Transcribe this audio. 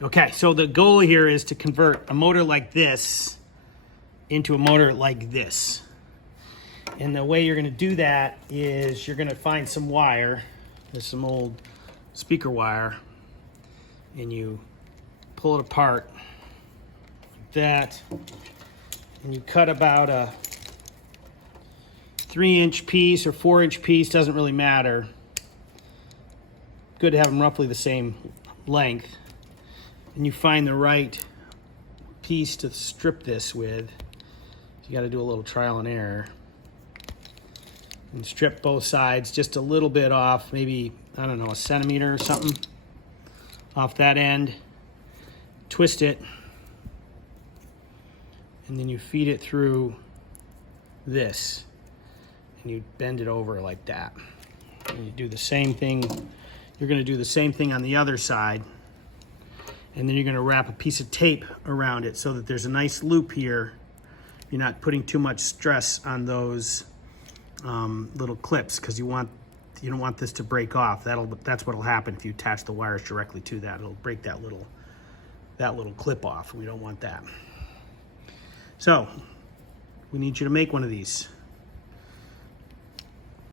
Okay, so the goal here is to convert a motor like this into a motor like this. And the way you're gonna do that is you're gonna find some wire. There's some old speaker wire, and you pull it apart like that, and you cut about a 3-inch piece or 4-inch piece, doesn't really matter. Good to have them roughly the same length. And you find the right piece to strip this with. You got to do a little trial and error. And strip both sides just a little bit off, maybe, I don't know, a centimeter or something off that end. Twist it. And then you feed it through this. And you bend it over like that. And you do the same thing. You're going to do the same thing on the other side. And then you're going to wrap a piece of tape around it so that there's a nice loop here. You're not putting too much stress on those little clips, because you don't want this to break off. That's what'll happen if you attach the wires directly to that. It'll break that little clip off. We don't want that. So we need you to make one of these.